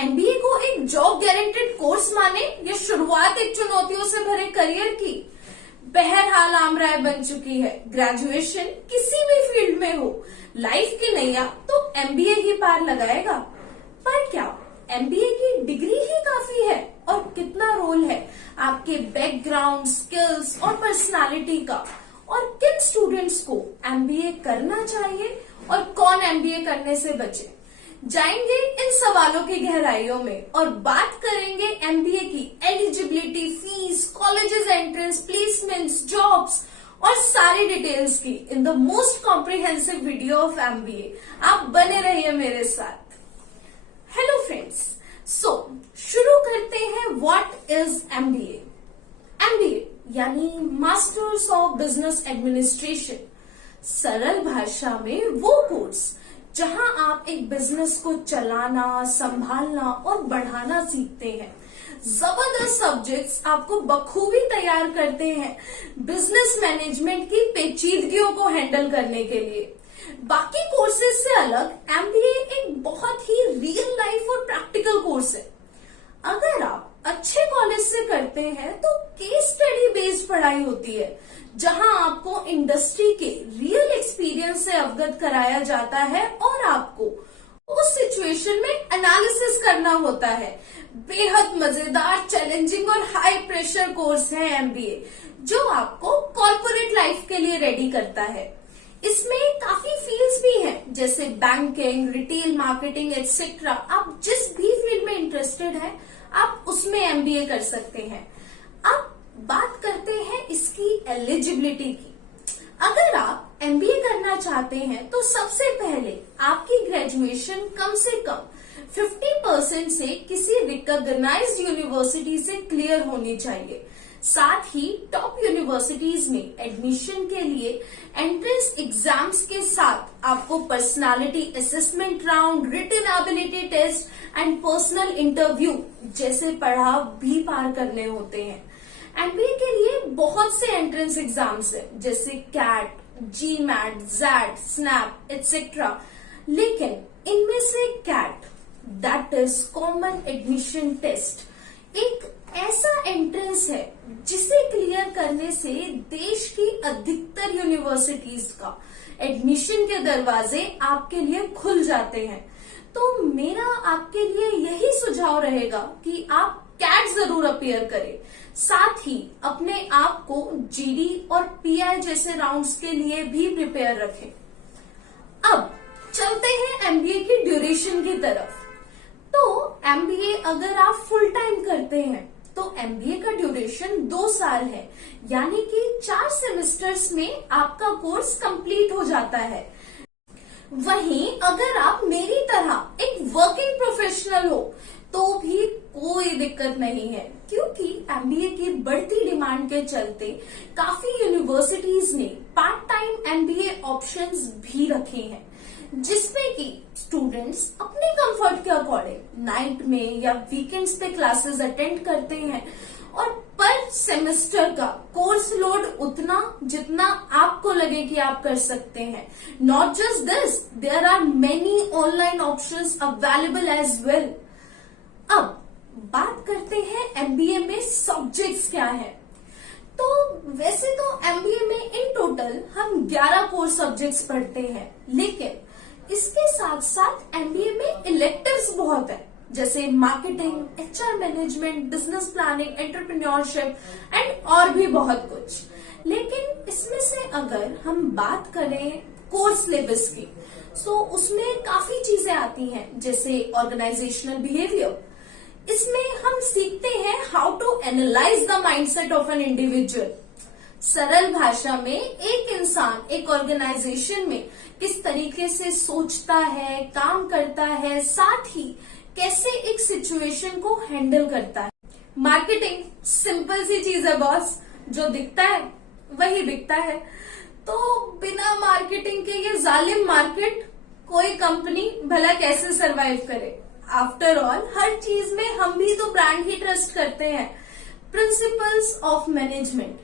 MBA को एक job guaranteed course माने या शुरुआत एक चुनौतियों से भरे करियर की। बहरहाल आम राय बन चुकी है, ग्रेजुएशन किसी भी फील्ड में हो, लाइफ की नैया तो एमबीए ही पार लगाएगा। पर क्या एमबीए की डिग्री ही काफी है? और कितना रोल है आपके बैकग्राउंड, स्किल्स और पर्सनालिटी का? और किन स्टूडेंट्स को एमबीए करना चाहिए और कौन एमबीए करने से बचे? जाएंगे इन सवालों की गहराइयों में और बात करेंगे एमबीए की eligibility, fees, colleges entrance, placements, jobs और सारी डिटेल्स की in the most comprehensive video of MBA. आप बने रहिए मेरे साथ। हेलो फ्रेंड्स, शुरू करते हैं। What is MBA? एमबीए यानी मास्टर्स ऑफ बिजनेस एडमिनिस्ट्रेशन। सरल भाषा में वो कोर्स जहां आप एक बिजनेस को चलाना, संभालना और बढ़ाना सीखते हैं। जबरदस्त सब्जेक्ट्स आपको बखूबी तैयार करते हैं बिजनेस मैनेजमेंट की पेचीदगियों को हैंडल करने के लिए। बाकी कोर्सेज से अलग एमबीए एक बहुत ही रियल लाइफ और प्रैक्टिकल कोर्स है। अगर आप अच्छे कॉलेज से करते हैं तो केस स्टडी बेस्ड पढ़ाई होती है, जहां आपको इंडस्ट्री के रियल एक्सपीरियंस से अवगत कराया जाता है और आपको उस सिचुएशन में एनालिसिस करना होता है। बेहद मजेदार, चैलेंजिंग और हाई प्रेशर कोर्स है एमबीए, जो आपको कॉर्पोरेट लाइफ के लिए रेडी करता है। इसमें काफी फील्ड्स भी हैं, जैसे बैंकिंग, रिटेल मार्केटिंग एटसेट्रा। आप जिस भी फील्ड में इंटरेस्टेड है आप उसमें एमबीए कर सकते हैं। अब बात करते हैं इसकी एलिजिबिलिटी की। अगर आप एमबीए करना चाहते हैं तो सबसे पहले आपकी ग्रेजुएशन कम से कम 50% से किसी रिकॉग्नाइज्ड यूनिवर्सिटी से क्लियर होनी चाहिए। साथ ही टॉप यूनिवर्सिटीज में एडमिशन के लिए एंट्रेंस एग्जाम्स के साथ आपको personality assessment round, written ability test and personal interview जैसे पड़ाव भी पार करने होते हैं। एमबीए के लिए बहुत से एंट्रेंस एग्जाम्स है, जैसे CAT, GMAT, XAT, SNAP etcetera. लेकिन इनमें से CAT, that is common admission test, एक ऐसा एंट्रेंस है जिसे क्लियर करने से देश की अधिकतर यूनिवर्सिटीज का एडमिशन के दरवाजे आपके लिए खुल जाते हैं। तो मेरा आपके लिए यही सुझाव रहेगा कि आप कैट जरूर अपीयर करें। साथ ही अपने आप को जीडी और पीआई जैसे राउंड्स के लिए भी प्रिपेयर रखें। अब चलते हैं एमबीए की ड्यूरेशन की तरफ। तो एमबीए अगर आप फुल टाइम करते हैं तो एमबीए का ड्यूरेशन 2 साल है, यानी कि 4 सेमेस्टर्स में आपका कोर्स कंप्लीट हो जाता है। वहीं अगर आप मेरी तरह एक वर्किंग प्रोफेशनल हो तो भी कोई दिक्कत नहीं है, क्योंकि एमबीए की बढ़ती डिमांड के चलते काफी यूनिवर्सिटीज ने पार्ट टाइम एमबीए ऑप्शंस भी रखे हैं, जिसमें कि स्टूडेंट्स अपने कंफर्ट के अकॉर्डिंग नाइट में या वीकेंड्स पे क्लासेस अटेंड करते हैं और पर सेमेस्टर का कोर्स लोड उतना जितना आपको लगे कि आप कर सकते हैं। Not just this, there are many online options available as well. अब बात करते हैं एमबीए में सब्जेक्ट्स क्या है। तो वैसे तो एमबीए में इन टोटल हम 11 कोर सब्जेक्ट्स पढ़ते हैं, लेकिन इसके साथ साथ एमबीए में इलेक्टिव्स बहुत है, जैसे marketing, HR management, business planning, entrepreneurship and और भी बहुत कुछ। लेकिन इसमें से अगर हम बात करें कोर सिलेबस की, तो उसमें काफी चीजें आती हैं, जैसे ऑर्गेनाइजेशनल बिहेवियर। इसमें हम सीखते हैं how to analyse the mindset of an individual. सरल भाषा में एक इंसान एक ऑर्गेनाइजेशन में किस तरीके से सोचता है, काम करता है, साथ ही कैसे एक सिचुएशन को हैंडल करता है। मार्केटिंग सिंपल सी चीज है बॉस, जो दिखता है वही बिकता है। तो बिना मार्केटिंग के ये जालिम मार्केट कोई कंपनी भला कैसे सरवाइव करे? आफ्टर ऑल हर चीज में हम भी तो ब्रांड ही ट्रस्ट करते हैं। Principles of management,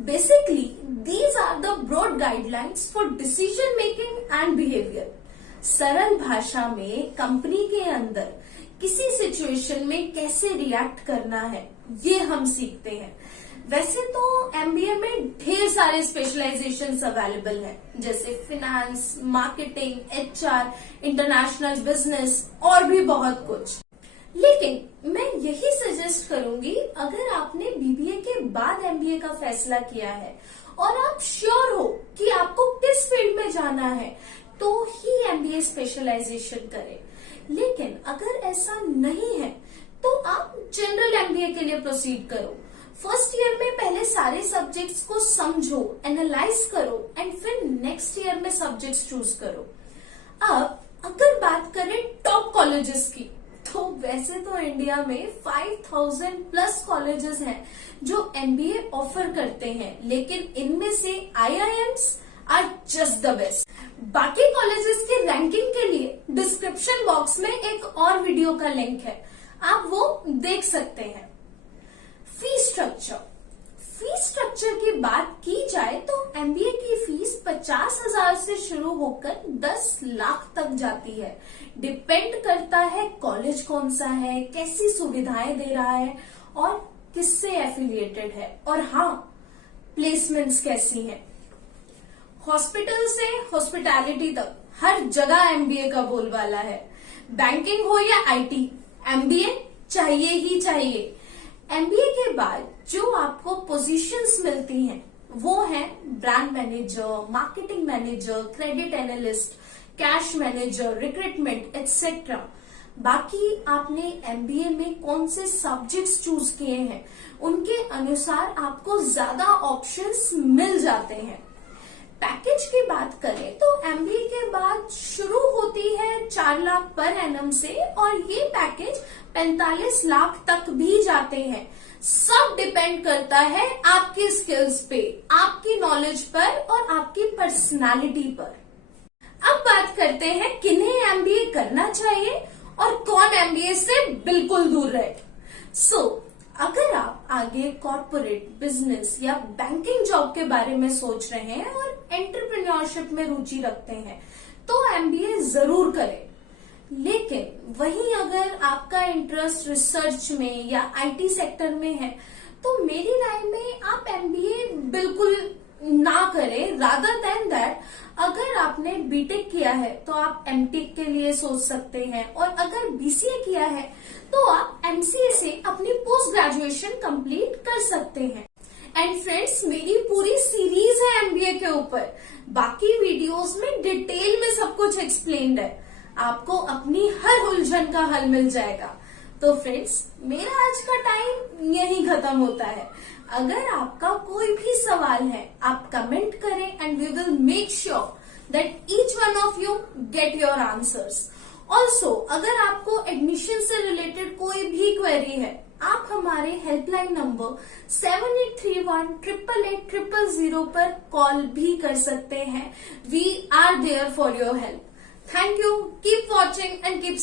basically these are the broad guidelines for decision making and behavior। सरल भाषा में कंपनी के अंदर किसी सिचुएशन में कैसे रिएक्ट करना है, ये हम सीखते हैं। वैसे तो एमबीए में ढेर सारे स्पेशलाइजेशंस अवेलेबल हैं, जैसे finance, marketing, HR, international business और भी बहुत कुछ। लेकिन मैं यही सजेस्ट करूंगी, अगर आपने बीबीए के बाद एमबीए का फैसला किया है और आप श्योर हो कि आपको किस फील्ड में जाना है, तो ही एमबीए स्पेशलाइजेशन करें। लेकिन अगर ऐसा नहीं है तो आप जनरल एमबीए के लिए प्रोसीड करो। फर्स्ट ईयर में पहले सारे सब्जेक्ट्स को समझो, एनालाइज करो एंड फिर नेक्स्ट ईयर में सब्जेक्ट्स चूज करो। अब अगर बात करें टॉप कॉलेजेस की, तो वैसे तो इंडिया में 5000 प्लस कॉलेजेस हैं जो एमबीए ऑफर करते हैं, लेकिन इनमें से IIMs are just the best. बाकी कॉलेजेस की रैंकिंग के लिए डिस्क्रिप्शन बॉक्स में एक और वीडियो का लिंक है, आप वो देख सकते हैं। फीस स्ट्रक्चर की बात की जाए तो एमबीए की फीस 50,000 से शुरू होकर 10 लाख तक जाती है। डिपेंड करता है कॉलेज कौन सा है, कैसी सुविधाएं दे रहा है और किससे एफिलिएटेड है, और हाँ, प्लेसमेंट्स कैसी हैं। हॉस्पिटल से हॉस्पिटैलिटी तक हर जगह एमबीए का बोलबाला है। बैंकिंग हो या आईटी, एमबीए चाहिए ही चाहिए। एमबीए के बाद जो आपको पोजीशंस मिलती हैं वो है brand manager, marketing manager, credit analyst, cash manager, recruitment etcetera. बाकी आपने एमबीए में कौन से सब्जेक्ट्स चूज किए हैं उनके अनुसार आपको ज्यादा ऑप्शंस मिल जाते हैं। पैकेज की बात करें तो एमबीए के बाद शुरू होती है 4 लाख पर एनम से, और ये पैकेज 45 लाख तक भी जाते हैं। सब डिपेंड करता है आपकी स्किल्स पे, आपकी नॉलेज पर और आपकी पर्सनालिटी पर। अब बात करते हैं किन्हें एमबीए करना चाहिए और कौन एमबीए से बिल्कुल दूर रहे। अगर आप आगे कॉर्पोरेट, बिजनेस या बैंकिंग जॉब के बारे में सोच रहे हैं और एंटरप्रेन्योरशिप में रुचि रखते हैं तो एमबीए जरूर करें। लेकिन वहीं अगर आपका इंटरेस्ट रिसर्च में या आईटी सेक्टर में है तो मेरी राय में आप एमबीए बिल्कुल ना करें। रादर देन दैट, अगर आपने बीटेक किया है तो आप एमटेक के लिए सोच सकते हैं, और अगर बीसीए किया है तो आप एमसीए से अपनी पोस्ट ग्रेजुएशन कंप्लीट कर सकते हैं। एंड फ्रेंड्स, मेरी पूरी सीरीज है एमबीए के ऊपर, बाकी वीडियोस में डिटेल में सब कुछ एक्सप्लेन्ड है, आपको अपनी हर उलझन का हल मिल जाएगा। तो फ्रेंड्स, मेरा आज का टाइम यहीं खत्म होता है। अगर आपका कोई भी सवाल है आप कमेंट करें and we will make sure that each one of you get your answers. Also, अगर आपको एडमिशन से रिलेटेड कोई भी क्वेरी है, आप हमारे हेल्पलाइन नंबर 7831880000 पर कॉल भी कर सकते हैं। We are there for your help. Thank you, keep watching and keep